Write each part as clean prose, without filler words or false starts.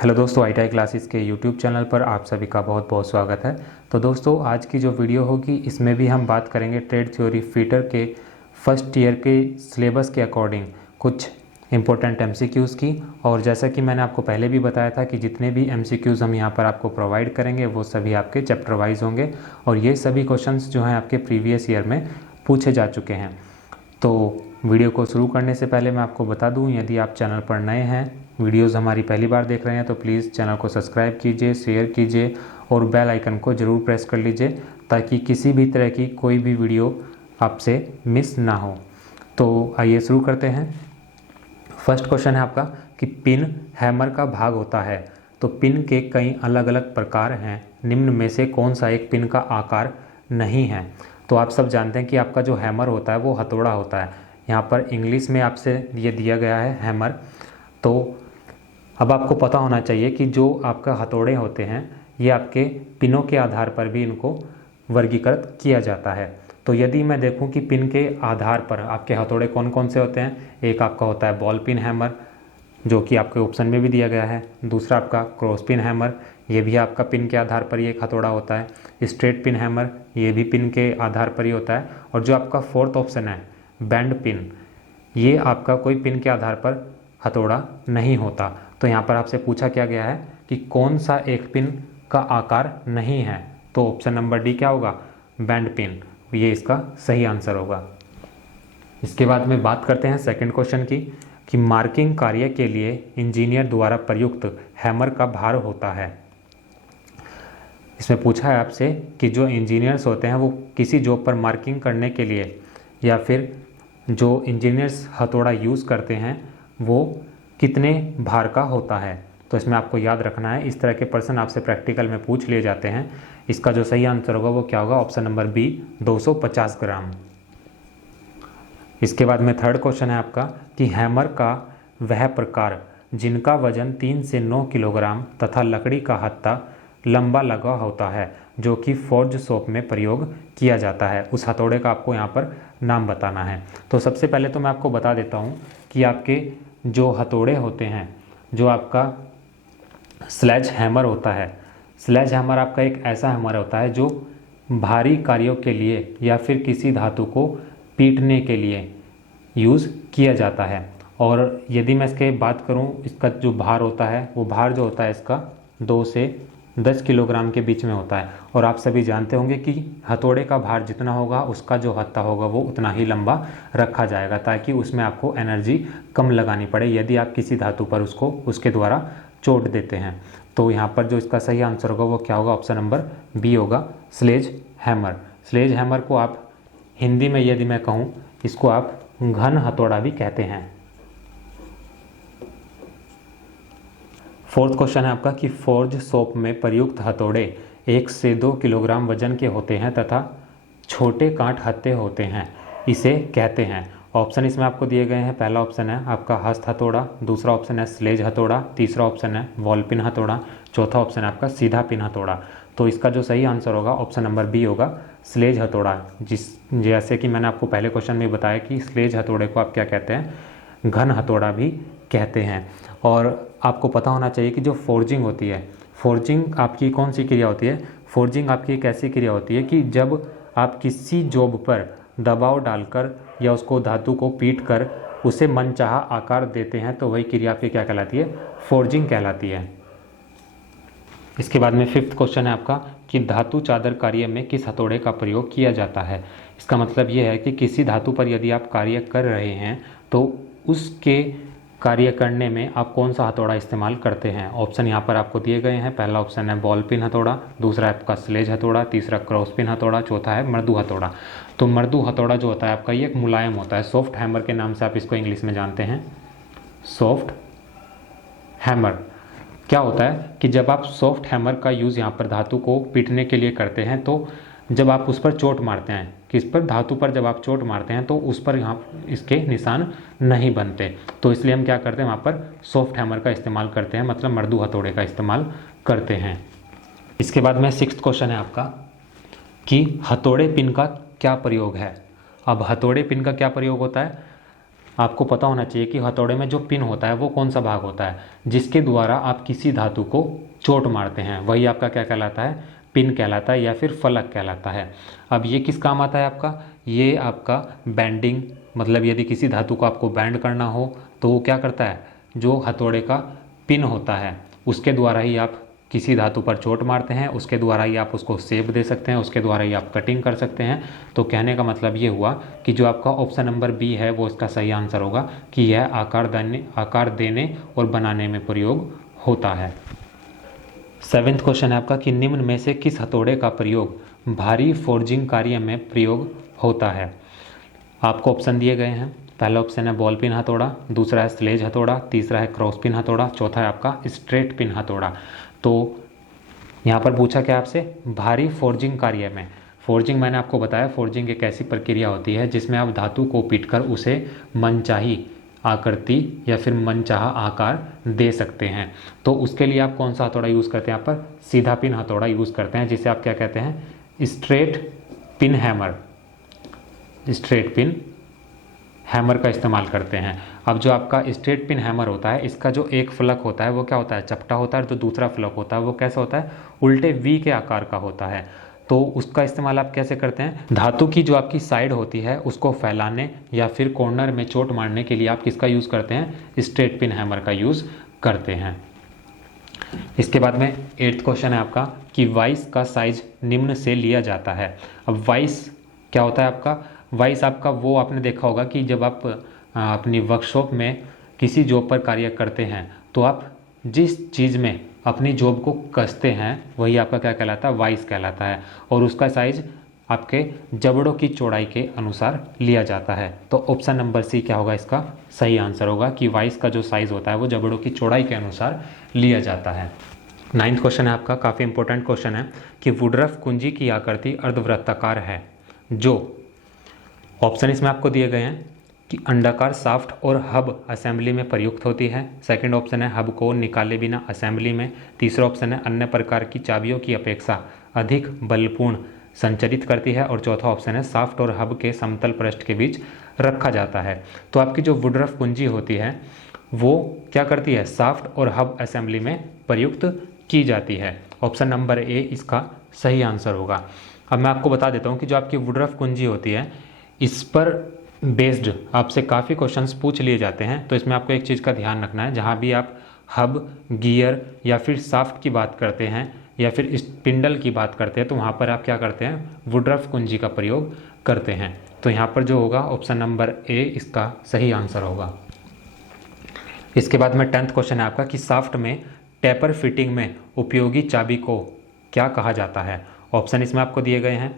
Hello दोस्तों, ITI classes के YouTube channel पर आप सभी का बहुत बहुत स्वागत है। तो दोस्तों, आज की जो वीडियो होगी इसमें भी हम बात करेंगे ट्रेड थ्योरी फीटर के फर्स्ट ईयर के सिलेबस के अकॉर्डिंग कुछ इम्पोर्टेंट MCQs की। और जैसा कि मैंने आपको पहले भी बताया था कि जितने भी MCQs हम यहाँ पर आपको प्रोवाइड करेंगे वो सभी आपके चैप्टर वाइज होंगे और ये सभी क्वेश्चंस जो हैं आपके प्रीवियस ईयर में पूछे जा चुके हैं। तो वीडियो को शुरू करने से पहले मैं आपको बता दूं, यदि आप चैनल पर नए हैं, वीडियोस हमारी पहली बार देख रहे हैं तो प्लीज़ चैनल को सब्सक्राइब कीजिए, शेयर कीजिए और बेल आइकन को ज़रूर प्रेस कर लीजिए ताकि किसी भी तरह की कोई भी वीडियो आपसे मिस ना हो। तो आइए शुरू करते हैं। फर्स्ट क्वेश्चन है आपका कि पिन हैमर का भाग होता है। तो पिन के कई अलग अलग प्रकार हैं, निम्न में से कौन सा एक पिन का आकार नहीं है। तो आप सब जानते हैं कि आपका जो हैमर होता है वो हथौड़ा होता है। यहाँ पर इंग्लिश में आपसे ये दिया गया है हैमर। तो अब आपको पता होना चाहिए कि जो आपका हथौड़े होते हैं ये आपके पिनों के आधार पर भी इनको वर्गीकृत किया जाता है। तो यदि मैं देखूं कि पिन के आधार पर आपके हथौड़े कौन कौन से होते हैं, एक आपका होता है बॉल पिन हैमर जो कि आपके ऑप्शन में भी दिया गया है। दूसरा आपका क्रॉस पिन हैमर, ये भी आपका पिन के आधार पर ही एक हथौड़ा होता है। स्ट्रेट पिन हैमर, ये भी पिन के आधार पर ही होता है। और जो आपका फोर्थ ऑप्शन है बैंड पिन, ये आपका कोई पिन के आधार पर हथौड़ा नहीं होता। तो यहाँ पर आपसे पूछा क्या गया है कि कौन सा एक पिन का आकार नहीं है, तो ऑप्शन नंबर डी क्या होगा, बैंड पिन, ये इसका सही आंसर होगा। इसके बाद में बात करते हैं सेकंड क्वेश्चन की कि मार्किंग कार्य के लिए इंजीनियर द्वारा प्रयुक्त हैमर का भार होता है। इसमें पूछा है आपसे कि जो इंजीनियर्स होते हैं वो किसी जॉब पर मार्किंग करने के लिए या फिर जो इंजीनियर्स हथौड़ा यूज़ करते हैं वो कितने भार का होता है। तो इसमें आपको याद रखना है, इस तरह के प्रश्न आपसे प्रैक्टिकल में पूछ लिए जाते हैं। इसका जो सही आंसर होगा वो क्या होगा, ऑप्शन नंबर बी 250 ग्राम। इसके बाद में थर्ड क्वेश्चन है आपका कि हैमर का वह प्रकार जिनका वजन 3 से 9 किलोग्राम तथा लकड़ी का हत्था लंबा लगा होता है जो कि फोर्ज शॉप में प्रयोग किया जाता है, उस हथौड़े का आपको यहाँ पर नाम बताना है। तो सबसे पहले तो मैं आपको बता देता हूँ कि आपके जो हथौड़े होते हैं, जो आपका स्लेज हैमर होता है, स्लेज हैमर आपका एक ऐसा हैमर होता है जो भारी कार्यों के लिए या फिर किसी धातु को पीटने के लिए यूज़ किया जाता है। और यदि मैं इसके बात करूं, इसका जो भार होता है वो भार जो होता है इसका 2 से 10 किलोग्राम के बीच में होता है। और आप सभी जानते होंगे कि हथौड़े का भार जितना होगा उसका जो हत्था होगा वो उतना ही लंबा रखा जाएगा ताकि उसमें आपको एनर्जी कम लगानी पड़े यदि आप किसी धातु पर उसको उसके द्वारा चोट देते हैं। तो यहाँ पर जो इसका सही आंसर होगा वो क्या होगा, ऑप्शन नंबर बी होगा, स्लेज हैमर। स्लेज हैमर को आप हिंदी में यदि मैं कहूँ, इसको आप घन हथौड़ा भी कहते हैं। फोर्थ क्वेश्चन है आपका कि फोर्ज शॉप में प्रयुक्त हथौड़े 1 से 2 किलोग्राम वजन के होते हैं तथा छोटे कांट हत्थे होते हैं, इसे कहते हैं। ऑप्शन इसमें आपको दिए गए हैं। पहला ऑप्शन है आपका हस्त हथौड़ा, दूसरा ऑप्शन है स्लेज हथौड़ा, तीसरा ऑप्शन है बॉल पिन हथौड़ा, चौथा ऑप्शन है आपका सीधा पिन हथौड़ा। तो इसका जो सही आंसर होगा ऑप्शन नंबर बी होगा, स्लेज हथौड़ा। जैसे कि मैंने आपको पहले क्वेश्चन में बताया कि स्लेज हथौड़े को आप क्या कहते हैं, घन हथौड़ा भी कहते हैं। और आपको पता होना चाहिए कि जो फोर्जिंग होती है, फोर्जिंग आपकी कौन सी क्रिया होती है, फोर्जिंग आपकी एक ऐसी क्रिया होती है कि जब आप किसी जॉब पर दबाव डालकर या उसको धातु को पीट कर उसे मनचाहा आकार देते हैं तो वही क्रिया आपकी क्या कहलाती है, फोर्जिंग कहलाती है। इसके बाद में फिफ्थ क्वेश्चन है आपका कि धातु चादर कार्य में किस हथौड़े का प्रयोग किया जाता है। इसका मतलब ये है कि किसी धातु पर यदि आप कार्य कर रहे हैं तो उसके कार्य करने में आप कौन सा हथौड़ा इस्तेमाल करते हैं। ऑप्शन यहाँ पर आपको दिए गए हैं। पहला ऑप्शन है बॉल पिन हथौड़ा, दूसरा है आपका स्लेज हथौड़ा, तीसरा क्रॉस पिन हथौड़ा, चौथा है मृदु हथौड़ा। तो मृदु हथौड़ा जो होता है आपका ये एक मुलायम होता है, सॉफ्ट हैमर के नाम से आप इसको इंग्लिश में जानते हैं, सॉफ्ट हैमर। क्या होता है कि जब आप सॉफ्ट हैमर का यूज़ यहाँ पर धातु को पीटने के लिए करते हैं तो जब आप उस पर चोट मारते हैं, किस पर, धातु पर जब आप चोट मारते हैं तो उस पर यहाँ इसके निशान नहीं बनते। तो इसलिए हम क्या करते हैं, वहाँ पर सॉफ्ट हैमर का इस्तेमाल करते हैं, मतलब मृदु हथौड़े का इस्तेमाल करते हैं। इसके बाद में सिक्स्थ क्वेश्चन है आपका कि हथौड़े पिन का क्या प्रयोग है। अब हथौड़े पिन का क्या प्रयोग होता है, आपको पता होना चाहिए कि हथौड़े में जो पिन होता है वो कौन सा भाग होता है जिसके द्वारा आप किसी धातु को चोट मारते हैं, वही आपका क्या कहलाता है, पिन कहलाता है या फिर फलक कहलाता है। अब ये किस काम आता है आपका, ये आपका बैंडिंग, मतलब यदि किसी धातु को आपको बैंड करना हो तो वो क्या करता है, जो हथौड़े का पिन होता है उसके द्वारा ही आप किसी धातु पर चोट मारते हैं, उसके द्वारा ही आप उसको शेप दे सकते हैं, उसके द्वारा ही आप कटिंग कर सकते हैं। तो कहने का मतलब ये हुआ कि जो आपका ऑप्शन नंबर बी है वो इसका सही आंसर होगा कि यह आकार देने और बनाने में प्रयोग होता है। 7वां क्वेश्चन है आपका कि निम्न में से किस हथौड़े का प्रयोग भारी फोर्जिंग कार्य में प्रयोग होता है। आपको ऑप्शन दिए गए हैं। पहला ऑप्शन है बॉल पिन हथौड़ा, दूसरा है स्लेज हथौड़ा, तीसरा है क्रॉस पिन हथौड़ा, चौथा है आपका स्ट्रेट पिन हथौड़ा। तो यहाँ पर पूछा क्या आपसे, भारी फोर्जिंग कार्य में। फोर्जिंग मैंने आपको बताया, फोर्जिंग एक ऐसी प्रक्रिया होती है जिसमें आप धातु को पीटकर उसे मनचाही आकृति या फिर मनचाहा आकार दे सकते हैं। तो उसके लिए आप कौन सा हथौड़ा यूज़ करते हैं, यहाँ पर सीधा पिन हथौड़ा यूज़ करते हैं, जिसे आप क्या कहते हैं, straight pin hammer, straight pin hammer का इस्तेमाल करते हैं। अब जो आपका स्ट्रेट पिन हैमर होता है, इसका जो एक फलक होता है वो क्या होता है, चपटा होता है, जो दूसरा फलक होता है वो कैसा होता है, उल्टे वी के आकार का होता है। तो उसका इस्तेमाल आप कैसे करते हैं, धातु की जो आपकी साइड होती है उसको फैलाने या फिर कॉर्नर में चोट मारने के लिए आप किसका यूज़ करते हैं, स्ट्रेट पिन हैमर का यूज़ करते हैं। इसके बाद में 8वां क्वेश्चन है आपका कि वाइस का साइज निम्न से लिया जाता है। अब वाइस क्या होता है आपका, वाइस आपका वो आपने देखा होगा कि जब आप अपनी वर्कशॉप में किसी जॉब पर कार्य करते हैं तो आप जिस चीज़ में अपनी जॉब को कसते हैं वही आपका क्या कहलाता है, वाइस कहलाता है। और उसका साइज आपके जबड़ों की चौड़ाई के अनुसार लिया जाता है। तो ऑप्शन नंबर सी क्या होगा, इसका सही आंसर होगा कि वाइस का जो साइज़ होता है वो जबड़ों की चौड़ाई के अनुसार लिया जाता है। 9वां क्वेश्चन है आपका, काफ़ी इंपॉर्टेंट क्वेश्चन है कि वुडरफ कुंजी की आकृति अर्धवृत्ताकार है, जो ऑप्शन इसमें आपको दिए गए हैं कि अंडाकार साफ्ट और हब असेंबली में प्रयुक्त होती है। सेकंड ऑप्शन है हब को निकाले बिना असेंबली में। तीसरा ऑप्शन है अन्य प्रकार की चाबियों की अपेक्षा अधिक बलपूर्ण संचरित करती है। और चौथा ऑप्शन है साफ्ट और हब के समतल पृष्ठ के बीच रखा जाता है। तो आपकी जो वुडरफ कुंजी होती है वो क्या करती है, साफ्ट और हब असेंबली में प्रयुक्त की जाती है। ऑप्शन नंबर ए इसका सही आंसर होगा। अब मैं आपको बता देता हूँ कि जो आपकी वुडरफ कुंजी होती है इस पर बेस्ड आपसे काफ़ी क्वेश्चंस पूछ लिए जाते हैं। तो इसमें आपको एक चीज़ का ध्यान रखना है, जहाँ भी आप हब, गियर या फिर साफ्ट की बात करते हैं या फिर स्पिंडल की बात करते हैं तो वहाँ पर आप क्या करते हैं, वुडरफ कुंजी का प्रयोग करते हैं। तो यहाँ पर जो होगा ऑप्शन नंबर ए इसका सही आंसर होगा। इसके बाद में 10वां क्वेश्चन है आपका कि साफ्ट में टेपर फिटिंग में उपयोगी चाबी को क्या कहा जाता है। ऑप्शन इसमें आपको दिए गए हैं,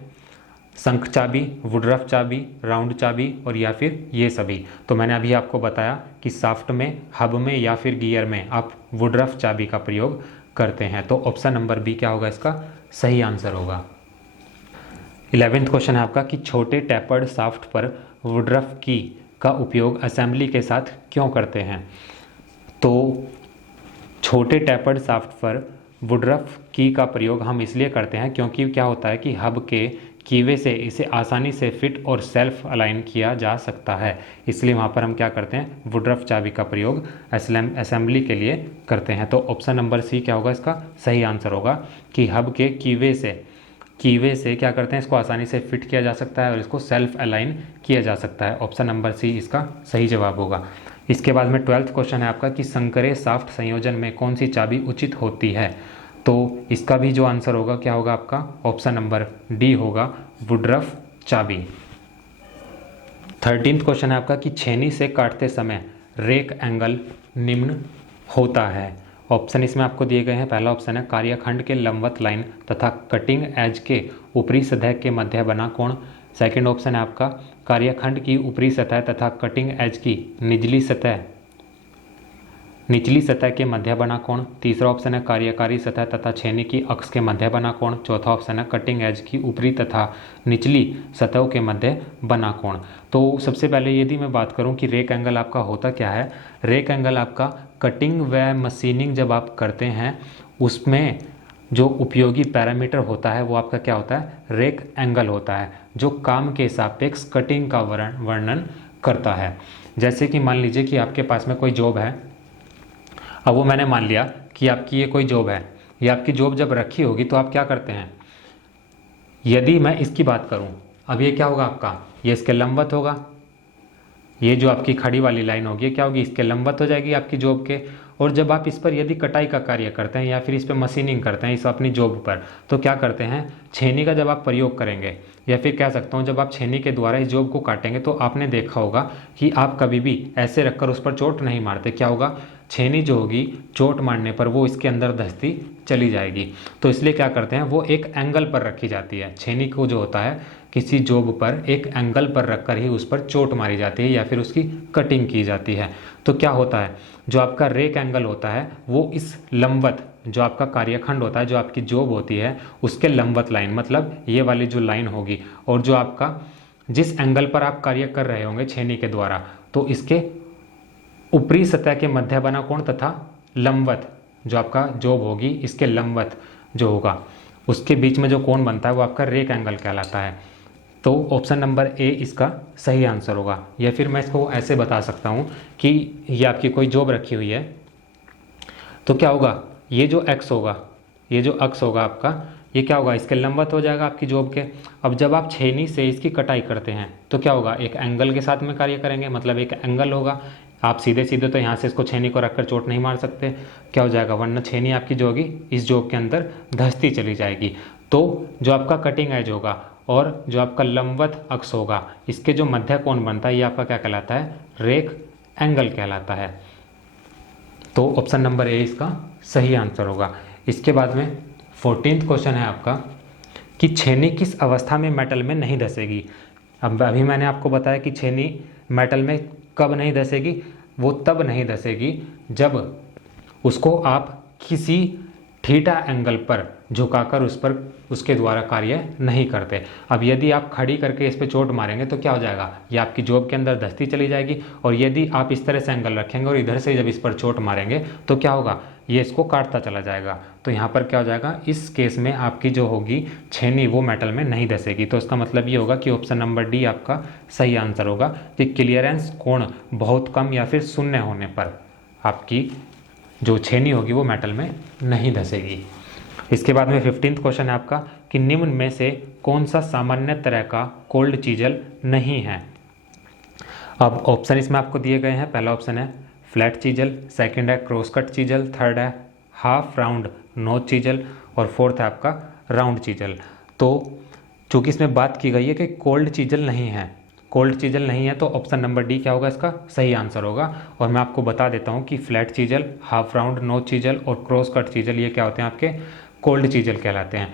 शंख चाबी, वुडरफ चाबी, राउंड चाबी और या फिर ये सभी। तो मैंने अभी आपको बताया कि साफ्ट में, हब में या फिर गियर में आप वुडरफ चाबी का प्रयोग करते हैं। तो ऑप्शन नंबर बी क्या होगा, इसका सही आंसर होगा। 11वां क्वेश्चन है आपका कि छोटे टैपर्ड साफ्ट पर वुडरफ की का उपयोग असेंबली के साथ क्यों करते हैं। तो छोटे टैपर्ड साफ्ट पर वुडरफ की का प्रयोग हम इसलिए करते हैं क्योंकि क्या होता है कि हब के कीवे से इसे आसानी से फिट और सेल्फ अलाइन किया जा सकता है। इसलिए वहाँ पर हम क्या करते हैं, वुडरफ चाबी का प्रयोग असेंबली के लिए करते हैं। तो ऑप्शन नंबर सी क्या होगा, इसका सही आंसर होगा कि हब के कीवे से क्या करते हैं, इसको आसानी से फिट किया जा सकता है और इसको सेल्फ अलाइन किया जा सकता है। ऑप्शन नंबर सी इसका सही जवाब होगा। इसके बाद में 12वां क्वेश्चन है आपका कि संकरे साफ्ट संयोजन में कौन सी चाबी उचित होती है। तो इसका भी जो आंसर होगा क्या होगा आपका, ऑप्शन नंबर डी होगा, वुडरफ चाबी। 13वां क्वेश्चन है आपका कि छेनी से काटते समय रेक एंगल निम्न होता है। ऑप्शन इसमें आपको दिए गए हैं। पहला ऑप्शन है कार्यखंड के लंबवत लाइन तथा कटिंग एज के ऊपरी सतह के मध्य बना कोण। सेकंड ऑप्शन है आपका कार्यखंड की ऊपरी सतह तथा कटिंग एज की निचली सतह के मध्य बना कोण। तीसरा ऑप्शन है कार्यकारी सतह तथा छेनी की अक्ष के मध्य बना कोण। चौथा ऑप्शन है कटिंग एज की ऊपरी तथा निचली सतहों के मध्य बना कोण। तो सबसे पहले यदि मैं बात करूं कि रेक एंगल आपका होता क्या है, रेक एंगल आपका कटिंग व मशीनिंग जब आप करते हैं उसमें जो उपयोगी पैरामीटर होता है वो आपका क्या होता है, रेक एंगल होता है, जो काम के सापेक्ष कटिंग का वर्णन करता है। जैसे कि मान लीजिए कि आपके पास में कोई जॉब है, अब वो मैंने मान लिया कि आपकी ये कोई जॉब है, ये आपकी जॉब जब रखी होगी तो आप क्या करते हैं, यदि मैं इसकी बात करूं, अब ये क्या होगा आपका, ये इसके लंबवत होगा, ये जो आपकी खड़ी वाली लाइन होगी क्या होगी, इसके लंबवत हो जाएगी आपकी जॉब के। और जब आप इस पर यदि कटाई का कार्य करते हैं या फिर इस पर मशीनिंग करते हैं इस अपनी जॉब पर, तो क्या करते हैं, छेनी का जब आप प्रयोग करेंगे या फिर कह सकता हूँ जब आप छेनी के द्वारा इस जॉब को काटेंगे तो आपने देखा होगा कि आप कभी भी ऐसे रखकर उस पर चोट नहीं मारते। क्या होगा, छेनी जो होगी चोट मारने पर वो इसके अंदर धंसती चली जाएगी। तो इसलिए क्या करते हैं, वो एक एंगल पर रखी जाती है, छेनी को जो होता है किसी जॉब पर एक एंगल पर रखकर ही उस पर चोट मारी जाती है या फिर उसकी कटिंग की जाती है। तो क्या होता है, जो आपका रेक एंगल होता है वो इस लंबवत जो आपका कार्यखंड होता है, जो आपकी जॉब होती है उसके लंबवत लाइन, मतलब ये वाली जो लाइन होगी, और जो आपका जिस एंगल पर आप कार्य कर रहे होंगे छेनी के द्वारा, तो इसके ऊपरी सतह के मध्य बना कोण तथा लंबवत जो आपका जॉब होगी इसके लंबवत जो होगा उसके बीच में जो कोण बनता है वो आपका रेक एंगल कहलाता है। तो ऑप्शन नंबर ए इसका सही आंसर होगा। या फिर मैं इसको ऐसे बता सकता हूँ कि ये आपकी कोई जॉब रखी हुई है, तो क्या होगा, ये जो एक्स होगा, ये जो अक्ष होगा आपका, ये क्या होगा, इसके लंबवत हो जाएगा आपकी जॉब के। अब जब आप छेनी से इसकी कटाई करते हैं तो क्या होगा, एक एंगल के साथ में कार्य करेंगे, मतलब एक एंगल होगा। आप सीधे सीधे तो यहाँ से इसको छेनी को रखकर चोट नहीं मार सकते, क्या हो जाएगा, वरना छेनी आपकी जो होगी इस जॉब के अंदर धंसती चली जाएगी। तो जो आपका कटिंग एज होगा और जो आपका लंबवत अक्ष होगा इसके जो मध्य कोण बनता है ये आपका क्या कहलाता है, रेक एंगल कहलाता है। तो ऑप्शन नंबर ए इसका सही आंसर होगा। इसके बाद में 14th क्वेश्चन है आपका कि छेनी किस अवस्था में मेटल में नहीं धंसेगी। अब अभी मैंने आपको बताया कि छेनी मेटल में कब नहीं धंसेगी, वो तब नहीं धंसेगी जब उसको आप किसी थीटा एंगल पर झुकाकर उस पर उसके द्वारा कार्य नहीं करते। अब यदि आप खड़ी करके इस पर चोट मारेंगे तो क्या हो जाएगा, ये आपकी जॉब के अंदर धंसती चली जाएगी। और यदि आप इस तरह से एंगल रखेंगे और इधर से जब इस पर चोट मारेंगे तो क्या होगा, ये इसको काटता चला जाएगा। तो यहाँ पर क्या हो जाएगा, इस केस में आपकी जो होगी छेनी वो मेटल में नहीं धंसेगी। तो इसका मतलब ये होगा कि ऑप्शन नंबर डी आपका सही आंसर होगा कि क्लियरेंस कोण बहुत कम या फिर शून्य होने पर आपकी जो छेनी होगी वो मेटल में नहीं धंसेगी। इसके बाद में 15th क्वेश्चन है आपका कि निम्न में से कौन सा सामान्य तरह का कोल्ड चीजल नहीं है। अब ऑप्शन इसमें आपको दिए गए हैं, पहला ऑप्शन है फ्लैट चीजल, सेकंड है क्रॉस कट चीजल, थर्ड है हाफ राउंड नोच चीजल और फोर्थ है आपका राउंड चीजल। तो चूंकि इसमें बात की गई है कि कोल्ड चीजल नहीं है, कोल्ड चीजल नहीं है, तो ऑप्शन नंबर डी क्या होगा, इसका सही आंसर होगा। और मैं आपको बता देता हूँ कि फ्लैट चीजल, हाफ राउंड नोच चीजल और क्रॉस कट चीजल ये क्या होते हैं, आपके कोल्ड चीजल कहलाते हैं।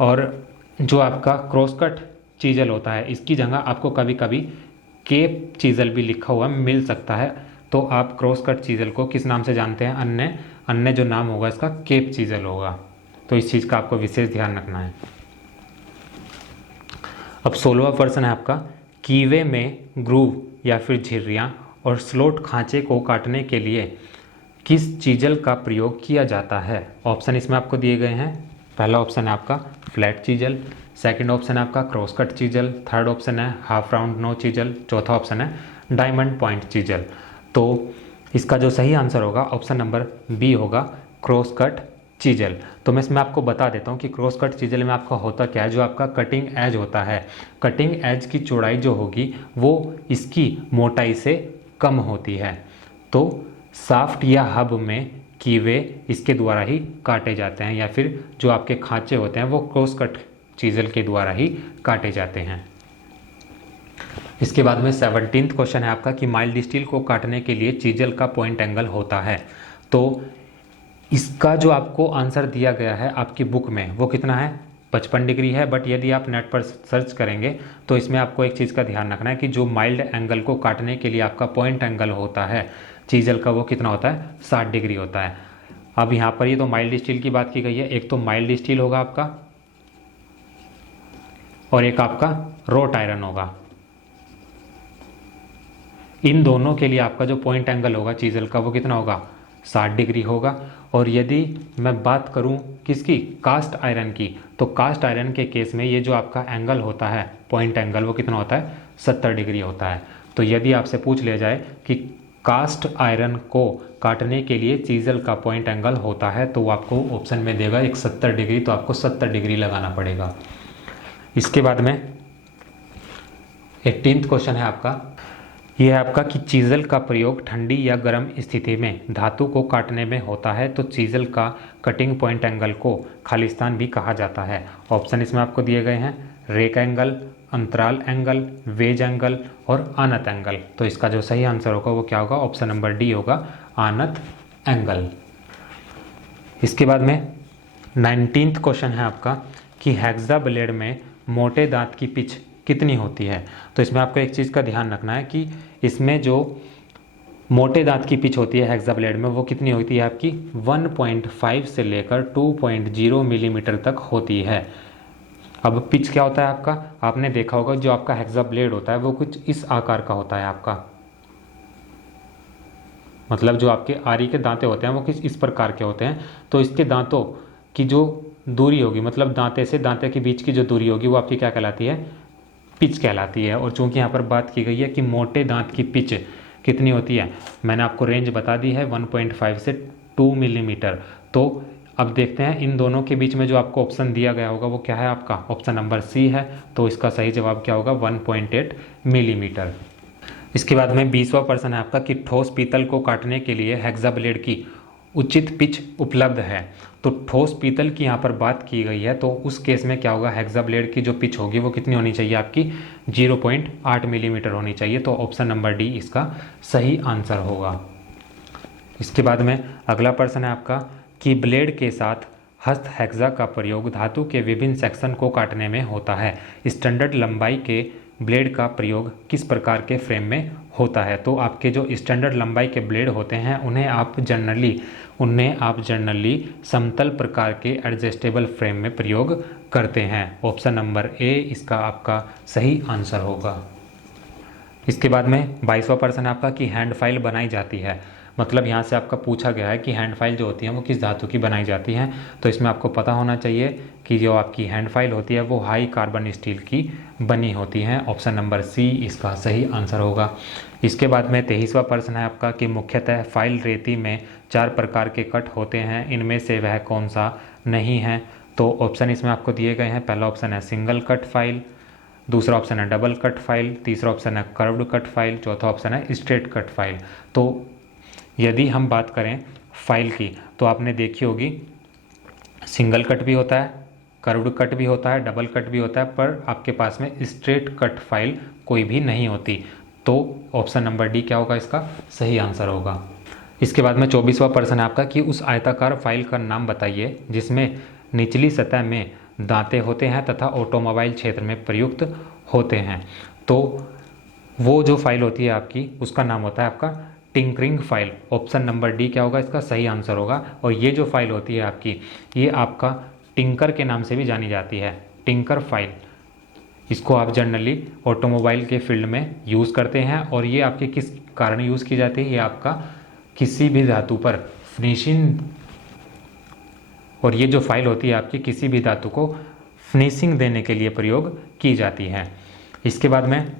और जो आपका क्रॉस कट चीजल होता है इसकी जगह आपको कभी कभी केप चीजल भी लिखा हुआ मिल सकता है। तो आप क्रॉस कट चीजल को किस नाम से जानते हैं, अन्य जो नाम होगा इसका केप चीजल होगा। तो इस चीज़ का आपको विशेष ध्यान रखना है। अब 16वां प्रश्न है आपका, कीवे में ग्रूव या फिर झिर्रियाँ और स्लोट खांचे को काटने के लिए किस चीजल का प्रयोग किया जाता है। ऑप्शन इसमें आपको दिए गए हैं, पहला ऑप्शन है आपका फ्लैट चीजल, सेकंड ऑप्शन है आपका cross cut chisel, third option है हाफ राउंड नो चीजल, चौथा ऑप्शन है डायमंड पॉइंट चीजल। तो इसका जो सही आंसर होगा ऑप्शन नंबर बी होगा, क्रॉस कट चीजल। तो मैं इसमें आपको बता देता हूँ कि क्रॉस कट चीजल में आपका होता क्या है, जो आपका कटिंग एज होता है, कटिंग एज की चौड़ाई जो होगी वो इसकी मोटाई से कम होती है। तो साफ्ट या हब में कीवे इसके द्वारा ही काटे जाते हैं, या फिर जो आपके खांचे होते हैं वो क्रॉस कट चीजल के द्वारा ही काटे जाते हैं। इसके बाद में 17th क्वेश्चन है आपका कि माइल्ड स्टील को काटने के लिए चीजल का पॉइंट एंगल होता है। तो इसका जो आपको आंसर दिया गया है आपकी बुक में वो कितना है, 55 डिग्री है। बट यदि आप नेट पर सर्च करेंगे तो इसमें आपको एक चीज़ का ध्यान रखना है कि जो माइल्ड एंगल को काटने के लिए आपका पॉइंट एंगल होता है चीजल का, वो कितना होता है, 60 डिग्री होता है। अब यहाँ पर ये तो माइल्ड स्टील की बात की गई है, एक तो माइल्ड स्टील होगा आपका और एक आपका रोट आयरन होगा। इन दोनों के लिए आपका जो पॉइंट एंगल होगा चीजल का वो कितना होगा, 60 डिग्री होगा। और यदि मैं बात करूं किसकी, कास्ट आयरन की, तो कास्ट आयरन के केस में ये जो आपका एंगल होता है पॉइंट एंगल वो कितना होता है, 70 डिग्री होता है। तो यदि आपसे पूछ लिया जाए कि कास्ट आयरन को काटने के लिए चीजल का पॉइंट एंगल होता है, तो वो आपको ऑप्शन में देगा एक 70 डिग्री, तो आपको 70 डिग्री लगाना पड़ेगा। इसके बाद में 18वां क्वेश्चन है आपका, यह है आपका कि चीजल का प्रयोग ठंडी या गर्म स्थिति में धातु को काटने में होता है, तो चीजल का कटिंग पॉइंट एंगल को खालिस्तान भी कहा जाता है। ऑप्शन इसमें आपको दिए गए हैं, रेक एंगल, अंतराल एंगल, वेज एंगल और आनत एंगल। तो इसका जो सही आंसर होगा वो क्या होगा, ऑप्शन नंबर डी होगा, आनत एंगल। इसके बाद में 19वां क्वेश्चन है आपका कि हेक्सा ब्लेड में मोटे दांत की पिच कितनी होती है। तो इसमें आपको एक चीज़ का ध्यान रखना है कि इसमें जो मोटे दांत की पिच होती है हेक्सा ब्लेड में, वो कितनी होती है आपकी 1.5 से लेकर 2.0 मिलीमीटर तक होती है। अब पिच क्या होता है आपका, आपने देखा होगा जो आपका हेक्सा ब्लेड होता है वो कुछ इस आकार का होता है आपका, मतलब जो आपके आरी के दांते होते हैं वो किस इस प्रकार के होते हैं। तो इसके दांतों की जो दूरी होगी, मतलब दांते से दांते के बीच की जो दूरी होगी वो आपकी क्या कहलाती है, पिच कहलाती है। और चूंकि यहाँ पर बात की गई है कि मोटे दांत की पिच कितनी होती है, मैंने आपको रेंज बता दी है 1.5 से 2 मिलीमीटर। तो अब देखते हैं इन दोनों के बीच में जो आपको ऑप्शन दिया गया होगा वो क्या है आपका, ऑप्शन नंबर सी है। तो इसका सही जवाब क्या होगा, 1.8 मिलीमीटर। इसके बाद में 20वां प्रश्न है आपका कि ठोस पीतल को काटने के लिए हेक्सा ब्लेड की उचित पिच उपलब्ध है। तो ठोस पीतल की यहाँ पर बात की गई है, तो उस केस में क्या होगा, हेक्सा ब्लेड की जो पिच होगी वो कितनी होनी चाहिए आपकी, 0.8 मिलीमीटर होनी चाहिए। तो ऑप्शन नंबर डी इसका सही आंसर होगा। इसके बाद में अगला प्रश्न है आपका कि ब्लेड के साथ हस्त हेक्सा का प्रयोग धातु के विभिन्न सेक्शन को काटने में होता है। स्टैंडर्ड लंबाई के ब्लेड का प्रयोग किस प्रकार के फ्रेम में होता है। तो आपके जो स्टैंडर्ड लंबाई के ब्लेड होते हैं उन्हें आप जनरली समतल प्रकार के एडजस्टेबल फ्रेम में प्रयोग करते हैं। ऑप्शन नंबर ए इसका आपका सही आंसर होगा। इसके बाद में 22वां प्रश्न आपका कि हैंड फाइल बनाई जाती है, मतलब यहाँ से आपका पूछा गया है कि हैंड फाइल जो होती है वो किस धातु की बनाई जाती हैं। तो इसमें आपको पता होना चाहिए कि जो आपकी हैंड फाइल होती है वो हाई कार्बन स्टील की बनी होती हैं। ऑप्शन नंबर सी इसका सही आंसर होगा। इसके बाद में 23वां प्रश्न है आपका कि मुख्यतः फाइल रेती में 4 प्रकार के कट होते हैं, इनमें से वह कौन सा नहीं है। तो ऑप्शन इसमें आपको दिए गए हैं, पहला ऑप्शन है सिंगल कट फाइल, दूसरा ऑप्शन है डबल कट फाइल, तीसरा ऑप्शन है कर्व्ड कट फाइल, चौथा ऑप्शन है स्ट्रेट कट फाइल। तो यदि हम बात करें फाइल की तो आपने देखी होगी सिंगल कट भी होता है, कर्व्ड कट भी होता है, डबल कट भी होता है, पर आपके पास में स्ट्रेट कट फाइल कोई भी नहीं होती। तो ऑप्शन नंबर डी क्या होगा, इसका सही आंसर होगा। इसके बाद में 24वां प्रश्न है आपका कि उस आयताकार फाइल का नाम बताइए जिसमें निचली सतह में दांते होते हैं तथा ऑटोमोबाइल क्षेत्र में प्रयुक्त होते हैं। तो वो जो फाइल होती है आपकी उसका नाम होता है आपका tinkering file. Option number D क्या होगा, इसका सही आंसर होगा। और ये जो फाइल होती है आपकी, ये आपका टिंकर के नाम से भी जानी जाती है, टिंकर फाइल। इसको आप जनरली ऑटोमोबाइल के फील्ड में यूज़ करते हैं। और ये आपके किस कारण यूज़ की जाती है, ये आपका किसी भी धातु पर फिनिशिंग, और ये जो फाइल होती है आपकी किसी भी धातु को फिनिशिंग देने के लिए प्रयोग की जाती है। इसके बाद में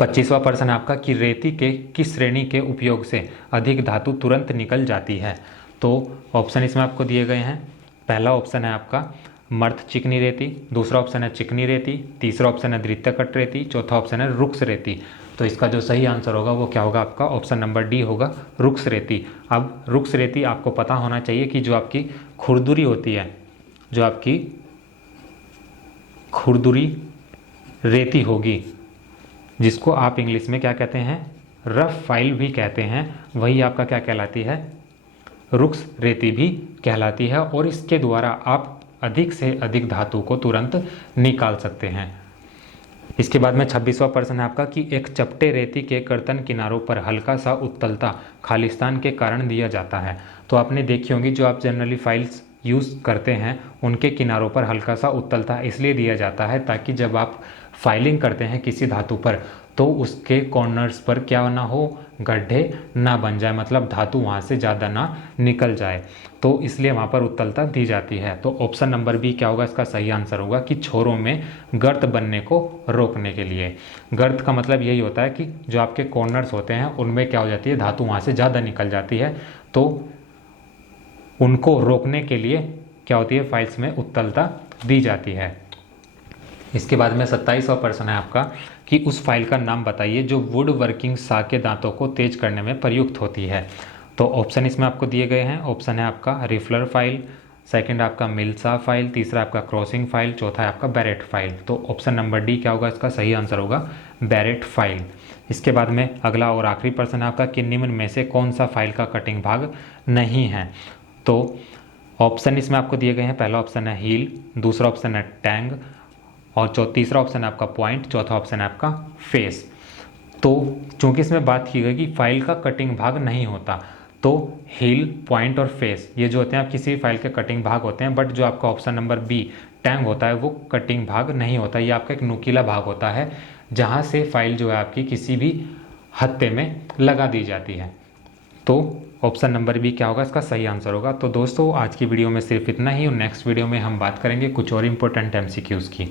25वां प्रश्न है आपका कि रेती के किस श्रेणी के उपयोग से अधिक धातु तुरंत निकल जाती है। तो ऑप्शन इसमें आपको दिए गए हैं, पहला ऑप्शन है आपका मर्द चिकनी रेती, दूसरा ऑप्शन है चिकनी रेती, तीसरा ऑप्शन है द्वितीय कट रेती, चौथा ऑप्शन है रुक्ष रेती। तो इसका जो सही आंसर होगा वो क्या होगा आपका, ऑप्शन नंबर डी होगा, रुक्ष रेती। अब रुक्ष रेती आपको पता होना चाहिए कि जो आपकी खुरदुरी होती है, जो आपकी खुरदुरी रेती होगी, जिसको आप इंग्लिश में क्या कहते हैं, रफ फाइल भी कहते हैं, वही आपका क्या कहलाती है, रुक्ष रेती भी कहलाती है। और इसके द्वारा आप अधिक से अधिक धातु को तुरंत निकाल सकते हैं। इसके बाद में 26वां प्रश्न है आपका कि एक चपटे रेती के कर्तन किनारों पर हल्का सा उत्तलता खालिस्तान के कारण दिया जाता है। तो आपने देखी होंगी जो आप जनरली फाइल्स यूज़ करते हैं उनके किनारों पर हल्का सा उत्तलता इसलिए दिया जाता है ताकि जब आप फाइलिंग करते हैं किसी धातु पर तो उसके कॉर्नर्स पर क्या ना हो, गड्ढे ना बन जाए, मतलब धातु वहाँ से ज़्यादा ना निकल जाए, तो इसलिए वहाँ पर उत्तलता दी जाती है। तो ऑप्शन नंबर बी क्या होगा, इसका सही आंसर होगा कि छोरों में गर्त बनने को रोकने के लिए। गर्त का मतलब यही होता है कि जो आपके कॉर्नर्स होते हैं उनमें क्या हो जाती है, धातु वहाँ से ज़्यादा निकल जाती है, तो उनको रोकने के लिए क्या होती है, फाइल्स में उत्तलता दी जाती है। इसके बाद में 27वां प्रश्न है आपका कि उस फाइल का नाम बताइए जो वुड वर्किंग सा के दांतों को तेज करने में प्रयुक्त होती है। तो ऑप्शन इसमें आपको दिए गए हैं। ऑप्शन है आपका रिफलर फाइल, सेकंड आपका मिल्सा फाइल, तीसरा आपका क्रॉसिंग फाइल, चौथा है आपका बैरेट फाइल। तो ऑप्शन नंबर डी क्या होगा, इसका सही आंसर होगा बैरेट फाइल। इसके बाद में अगला और आखिरी प्रश्न है आपका कि निम्न में से कौन सा फाइल का कटिंग भाग नहीं है। तो ऑप्शन इसमें आपको दिए गए हैं। पहला ऑप्शन है हील, दूसरा ऑप्शन है टैंग, और तीसरा ऑप्शन है आपका पॉइंट, चौथा ऑप्शन है आपका फेस। तो चूंकि इसमें बात की गई कि फाइल का कटिंग भाग नहीं होता, तो हील, पॉइंट और फेस ये जो होते हैं आप किसी भी फाइल के कटिंग भाग होते हैं, बट जो आपका ऑप्शन नंबर बी टैंग होता है वो कटिंग भाग नहीं होता। ये आपका एक नुकीला भाग होता है जहाँ से फाइल जो है आपकी किसी भी हत्थे में लगा दी जाती है। तो ऑप्शन नंबर बी क्या होगा, इसका सही आंसर होगा। तो दोस्तों आज की वीडियो में सिर्फ इतना ही, और नेक्स्ट वीडियो में हम बात करेंगे कुछ और इंपॉर्टेंट एमसीक्यूज़ की।